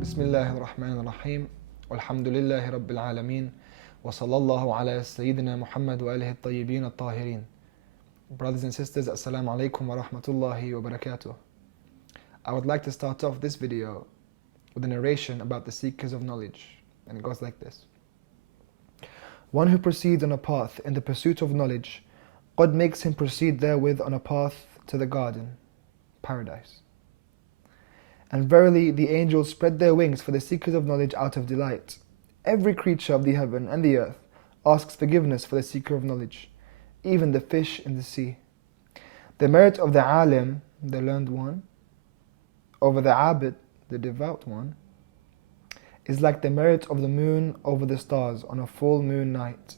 Bismillahir Rahmanir Rahim. Walhamdulillahi Rabbil Alameen. Wa sallallahu ala Sayyidina Muhammad wa alihi at-tayyibin at-tahirin. Brothers and sisters, Assalamu alaikum wa rahmatullahi wa barakatuh. I would like to start off this video with a narration about the seekers of knowledge. And it goes like this. One who proceeds on a path in the pursuit of knowledge, God makes him proceed therewith on a path to the garden, paradise. And verily the angels spread their wings for the seekers of knowledge out of delight. Every creature of the heaven and the earth asks forgiveness for the seeker of knowledge, even the fish in the sea. The merit of the alim, the learned one, over the abid, the devout one, is like the merit of the moon over the stars on a full moon night.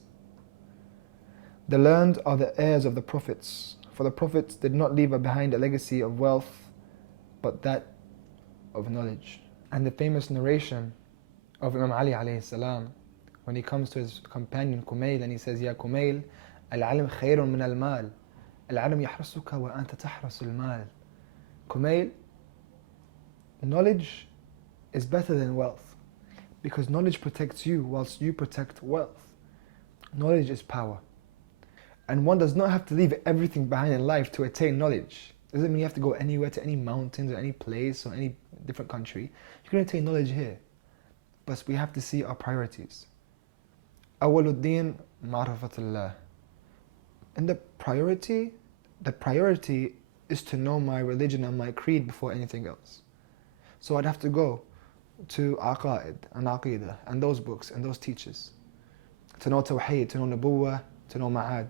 The learned are the heirs of the prophets, for the prophets did not leave behind a legacy of wealth, but that of knowledge. And the famous narration of Imam Ali alayhi salam, when he comes to his companion Kumail and he says, Ya Kumail, al-alim khayrun min al-mal, al-alim yahrasuka wa anta tahrasu al-mal. Kumail, knowledge is better than wealth, because knowledge protects you whilst you protect wealth. Knowledge is power. And one does not have to leave everything behind in life to attain knowledge. Doesn't mean you have to go anywhere, to any mountains or any place or any different country. You can attain knowledge here. But we have to see our priorities. Awaluddin ma'rifatullah. And the priority is to know my religion and my creed before anything else. So I'd have to go to Aqaid and Aqidah and those books and those teachers. To know Tawheed, to know Nubuwwah, to know Ma'ad.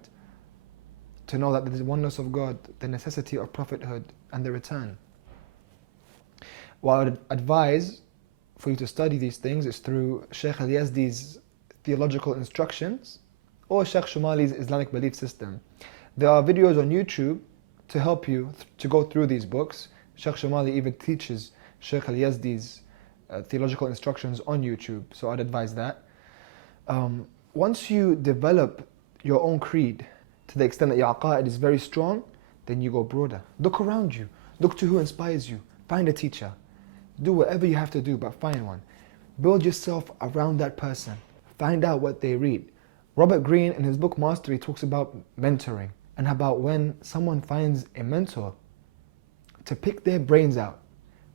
To know that there is oneness of God, the necessity of prophethood, and the return. What I would advise for you to study these things is through Shaykh al-Yazdi's theological instructions or Shaykh Shumali's Islamic belief system. There are videos on YouTube to help you to go through these books. Shaykh Shumali even teaches Shaykh al-Yazdi's theological instructions on YouTube, so I'd advise that. Once you develop your own creed, to the extent that your aqa'id is very strong, then you go broader. Look around you. Look to who inspires you. Find a teacher. Do whatever you have to do, but find one. Build yourself around that person. Find out what they read. Robert Greene, in his book Mastery, talks about mentoring and about when someone finds a mentor, to pick their brains out.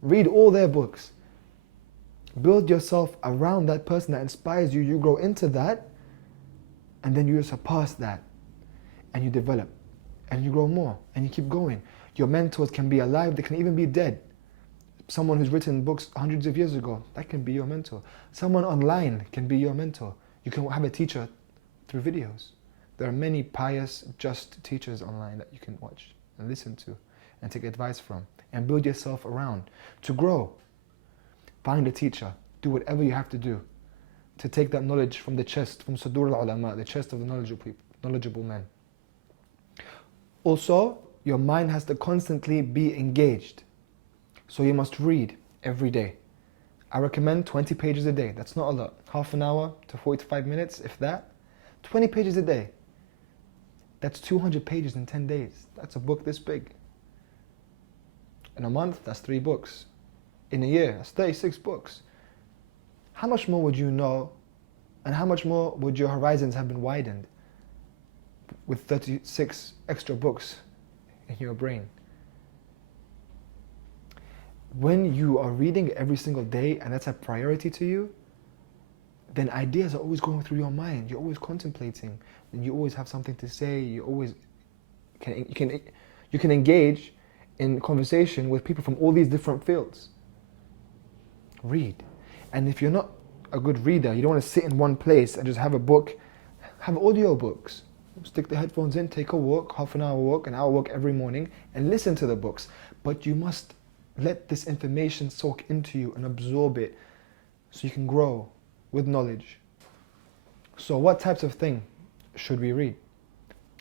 Read all their books. Build yourself around that person that inspires you. You grow into that, and then you surpass that. And you develop, and you grow more, and you keep going. Your mentors can be alive, they can even be dead. Someone who's written books hundreds of years ago, that can be your mentor. Someone online can be your mentor. You can have a teacher through videos. There are many pious, just teachers online that you can watch and listen to and take advice from and build yourself around. To grow, find a teacher. Do whatever you have to do to take that knowledge from the chest, from Sudur al-Ulama, the chest of the knowledgeable men. Also, your mind has to constantly be engaged. So you must read every day. I recommend 20 pages a day. That's not a lot. Half an hour to 45 minutes, if that. 20 pages a day. That's 200 pages in 10 days. That's a book this big. In a month, that's 3 books. In a year, that's 36 books. How much more would you know, and how much more would your horizons have been widened with 36 extra books in your brain? When you are reading every single day and that's a priority to you, then ideas are always going through your mind. You're always contemplating, and you always have something to say. You always you can engage in conversation with people from all these different fields. Read. And if you're not a good reader, you don't want to sit in one place and just have a book, have audio books. Stick the headphones in, take a walk, half an hour walk, an hour walk every morning, and listen to the books. But you must let this information soak into you and absorb it so you can grow with knowledge. So what types of thing should we read?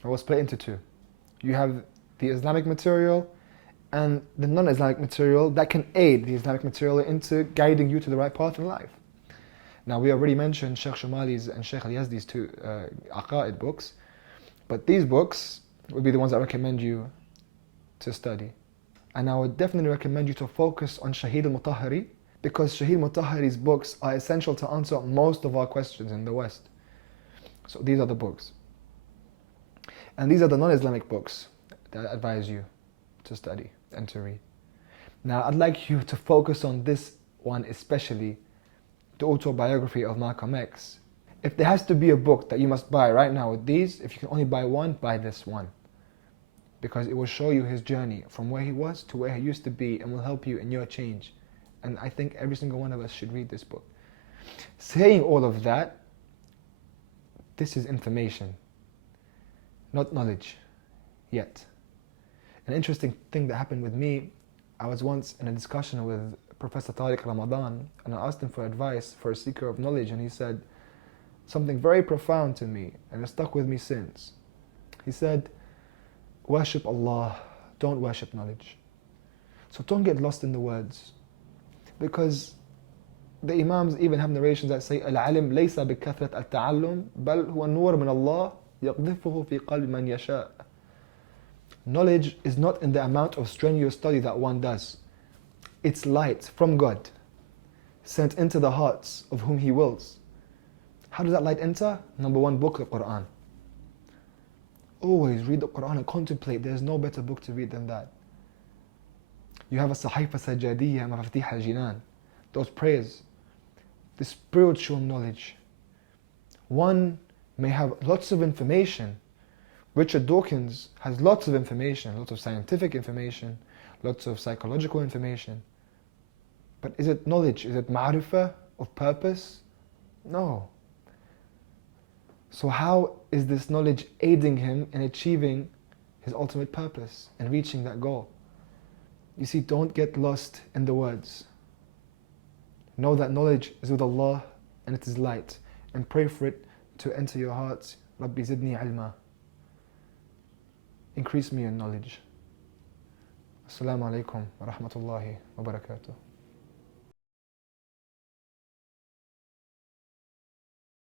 I will split into 2. You have the Islamic material and the non-Islamic material that can aid the Islamic material into guiding you to the right path in life. Now, we already mentioned Sheikh Shumali's and Sheikh Al-Yazdi's two Aqa'id books, but these books would be the ones I recommend you to study. And I would definitely recommend you to focus on Shahid al-Mutahhari, because Shahid Mutahhari's books are essential to answer most of our questions in the West. So these are the books. And these are the non-Islamic books that I advise you to study and to read. Now, I'd like you to focus on this one especially, the autobiography of Malcolm X. If there has to be a book that you must buy right now with these, if you can only buy one, buy this one. Because it will show you his journey from where he was to where he used to be, and will help you in your change. And I think every single one of us should read this book. Saying all of that, this is information, not knowledge, yet. An interesting thing that happened with me, I was once in a discussion with Professor Tariq Ramadan, and I asked him for advice for a seeker of knowledge, and he said something very profound to me, and it stuck with me since. He said, worship Allah, don't worship knowledge. So don't get lost in the words. Because the Imams even have narrations that say, Al-alim laysa bikathrat al-ta'allum, bal huwa nur min Allah, yaqdhifuhu fi qalbi man yasha. Knowledge is not in the amount of strenuous study that one does. It's light from God, sent into the hearts of whom He wills. How does that light enter? Number one, book, the Quran. Always read the Quran and contemplate. There's no better book to read than that. You have a Sahifa Sajadiyya, Mafatih al-Jinan. Those prayers, the spiritual knowledge. One may have lots of information. Richard Dawkins has lots of information, lots of scientific information, lots of psychological information. But is it knowledge? Is it ma'rifah of purpose? No. So how is this knowledge aiding him in achieving his ultimate purpose and reaching that goal? You see, don't get lost in the words. Know that knowledge is with Allah and it is light, and pray for it to enter your hearts. Rabbi zidni ilma. Increase me in knowledge. Assalamu alaikum wa rahmatullahi wa barakatuh.